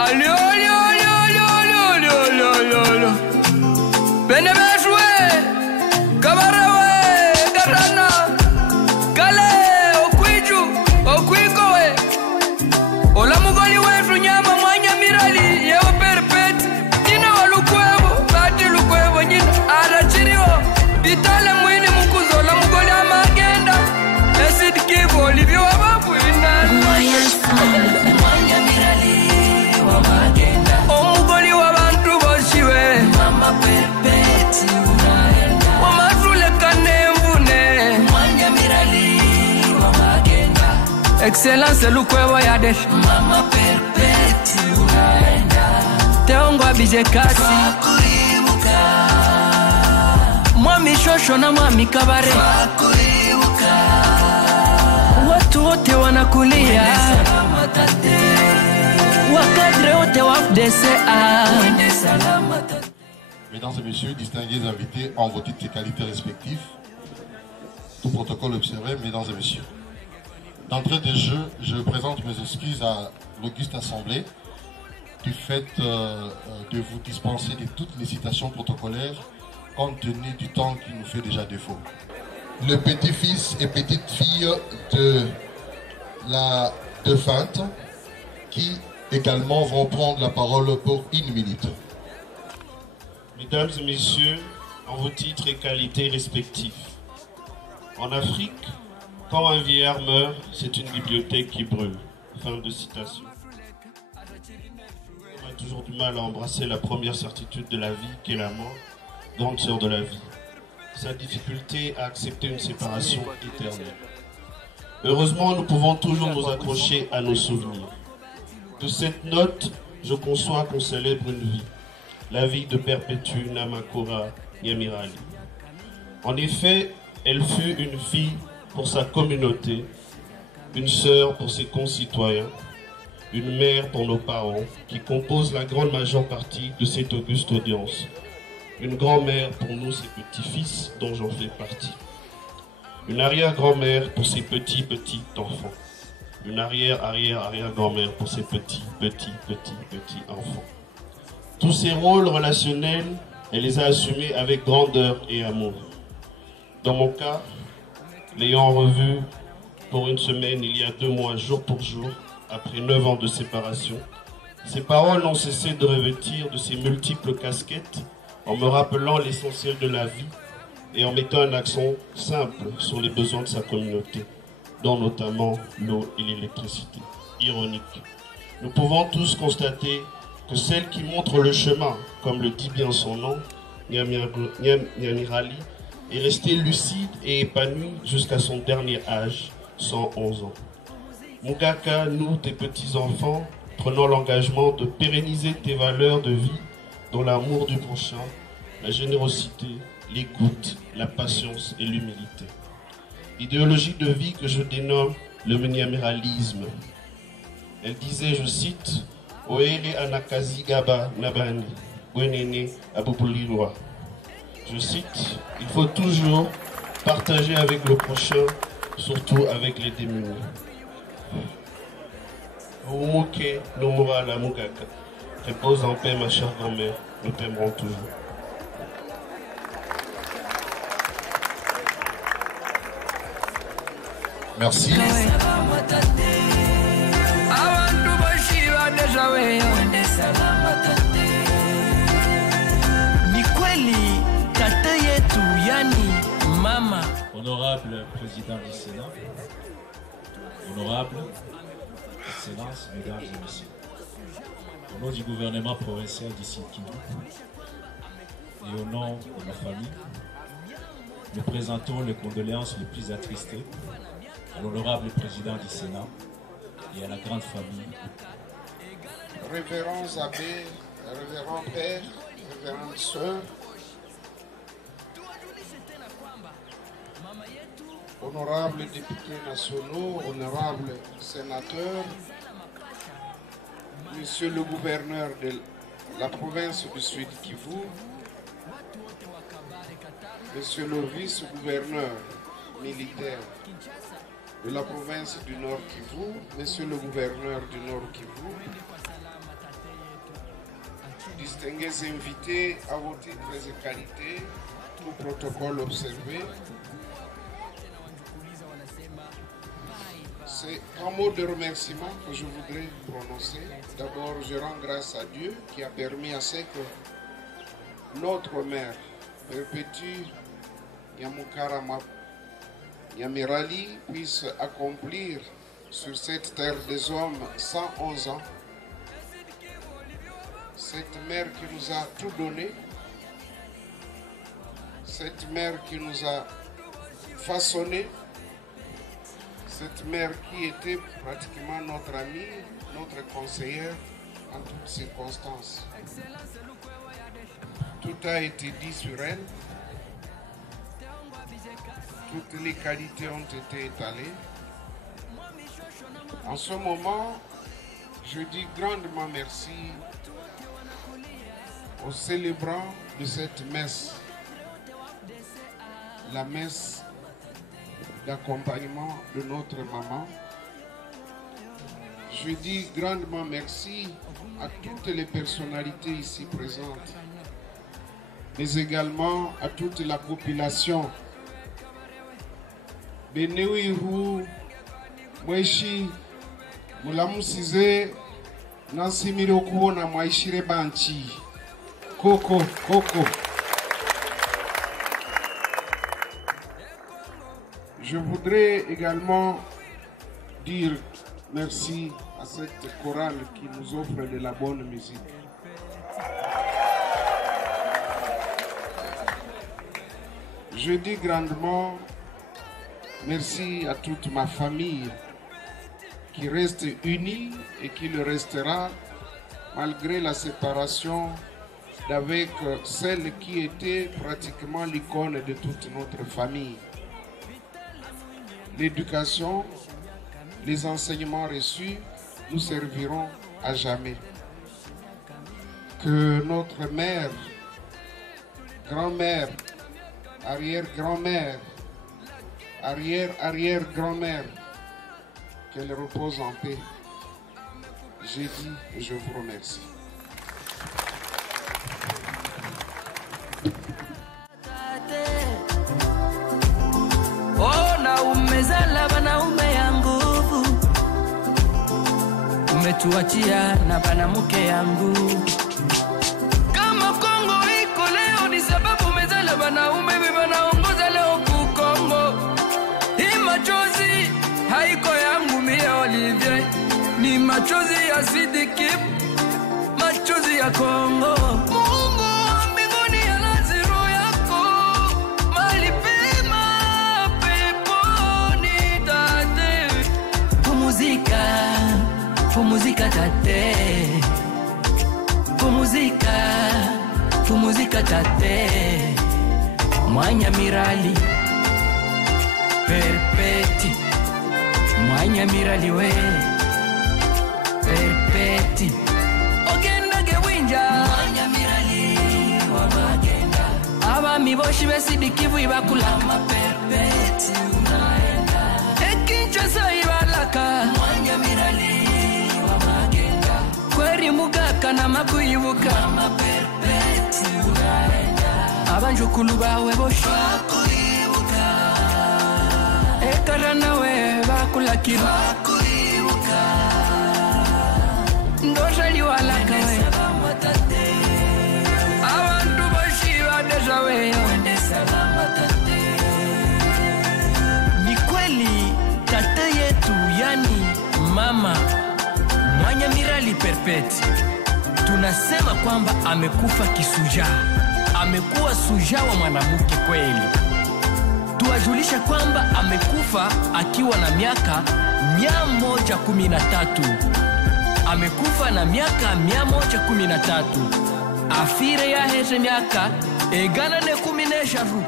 Alio, alio, alio, alio, alio, alio, alio, alio. Bene beshwe, kabarawe, garana, kale, okwiju, okwikowe. Ola mugoli wetu nyama mwanya mirali, yewa perpeti. Nina walukwevo, bati lukwevo, nina arachiriwo. Ditale mwini mukuzo, la mugoli amagenda. Esid kivo, olivyo wababu inala. Mwanya mirali, wamagenda. Omugoli wabantu boshiwe. Mama perpeti unaenda. Wamatule kanemvune. Mwanya mirali, wamagenda. Excellence lukwevo yadesh. Mama perpeti unaenda. Teongwa bije kasi. Wakuribuka. Mwami shosho na mwami kabare. Wakuribuka. Watu wote wanakulia. Wakadre wote wafdesa. Mesdames et messieurs, distingués invités en vos titres et qualités respectifs, tout protocole observé, mesdames et messieurs. D'entrée de jeu, je présente mes excuses à l'auguste assemblée du fait de vous dispenser de toutes les citations protocolaires compte tenu du temps qui nous fait déjà défaut. Le petit-fils et petite-fille de la défunte qui également vont prendre la parole pour 1 minute. Mesdames et messieurs, en vos titres et qualités respectifs. En Afrique, quand un vieillard meurt, c'est une bibliothèque qui brûle. Fin de citation. On a toujours du mal à embrasser la première certitude de la vie qu'est la mort, grande sœur de la vie. Sa difficulté à accepter une séparation éternelle. Heureusement, nous pouvons toujours nous accrocher à nos souvenirs. De cette note, je conçois qu'on célèbre une vie. La vie de Perpétue Namakura Nyamirali. En effet, elle fut une fille pour sa communauté, une sœur pour ses concitoyens, une mère pour nos parents, qui composent la grande majeure partie de cette auguste audience. Une grand-mère pour nous, ses petits-fils, dont j'en fais partie. Une arrière-grand-mère pour ses petits-petits-enfants. Une arrière-arrière-arrière-grand-mère pour ses petits-petits-petits-enfants. Tous ces rôles relationnels, elle les a assumés avec grandeur et amour. Dans mon cas, l'ayant revu pour une semaine il y a 2 mois, jour pour jour, après 9 ans de séparation, ses paroles n'ont cessé de revêtir de ses multiples casquettes en me rappelant l'essentiel de la vie et en mettant un accent simple sur les besoins de sa communauté, dont notamment l'eau et l'électricité. Ironique. Nous pouvons tous constater que celle qui montre le chemin, comme le dit bien son nom, Nyamirali, est restée lucide et épanouie jusqu'à son dernier âge, 111 ans. Mungaka, nous, tes petits-enfants, prenons l'engagement de pérenniser tes valeurs de vie dans l'amour du prochain, la générosité, l'écoute, la patience et l'humilité. Idéologie de vie que je dénomme le nyamiralisme. Elle disait, je cite, Oele anakazi gaba nabani, wenene abubulirwa. Je cite, il faut toujours partager avec le prochain, surtout avec les démunis. Umuke nomura la mugaka. Repose en paix, ma chère grand-mère, nous t'aimerons toujours. Merci. Honorable président du Sénat, honorable Excellences, mesdames et messieurs, au nom du gouvernement provincial d'ici Kivu et au nom de ma famille, nous présentons les condoléances les plus attristées à l'honorable président du Sénat et à la grande famille. Révérends abbés, révérends pères, révérends sœurs, honorables députés nationaux, honorables sénateurs, monsieur le gouverneur de la province du Sud Kivu, monsieur le vice-gouverneur militaire de la province du Nord Kivu, monsieur le gouverneur du Nord Kivu, distingués invités à vos titres et qualités, tout protocole observé. C'est un mot de remerciement que je voudrais prononcer. D'abord, je rends grâce à Dieu qui a permis à ce que notre mère, Perpétue Nyamukara Nyamirali, puisse accomplir sur cette terre des hommes 111 ans. Cette mère qui nous a tout donné, cette mère qui nous a façonné, cette mère qui était pratiquement notre amie, notre conseillère en toutes circonstances. Tout a été dit sur elle. Toutes les qualités ont été étalées. En ce moment, je dis grandement merci aux célébrants de cette messe, la messe d'accompagnement de notre maman. Je dis grandement merci à toutes les personnalités ici présentes, mais également à toute la population. Benewiru, Mweshi, Mulamusize, Nansimiro Kuona, Mwaishire Banchi, Koko. Je voudrais également dire merci à cette chorale qui nous offre de la bonne musique. Je dis grandement merci à toute ma famille qui reste unie et qui le restera malgré la séparation d'avec celle qui était pratiquement l'icône de toute notre famille. L'éducation, les enseignements reçus nous serviront à jamais. Que notre mère, grand-mère, arrière-grand-mère, arrière-arrière-grand-mère, qu'elle repose en paix. J'ai dit et je vous remercie. Umezala wanaume ya nguvu, umetuachia na banamuke yangu. Kama Kongo iko leo ni sababu umezala wanaume wanaongoza leo ku Kongo. Hii machozi haiko yangu mie Olivier, ni machozi ya Sidiki, machozi ya Kongo. Mungu wa mbinguni anaziro yako, mali pema peponi tate. Pumuzika tate, pumuzika tate. Mwanyamirali Perpeti, Mwanyamirali we Perpeti. Ogenda gewinja Mwanyamirali wa magenda, abami boshi besidikivu ibakulama Perpeti unaenda. Ekinchasa ibalaka Mwanyamirali wa magenda, kweri mugaka na makuyibuka mama Perpeti unaenda. Abanjukulu bawe boshi bakuribuka, ekarana we bakulakira bakuribuka, ndoshali walaka we abantu boshi badesha we ni kweli. Tata yetu yani mama Mwanyamirali Perpeti, tunasema kwamba amekufa kisujaa, amekuwa sujaa wa mwanamke kweli. Tuwajulisha kwamba amekufa akiwa na miaka 113. Amekufa na miaka 113. Afire ya heze miaka egana ne 13.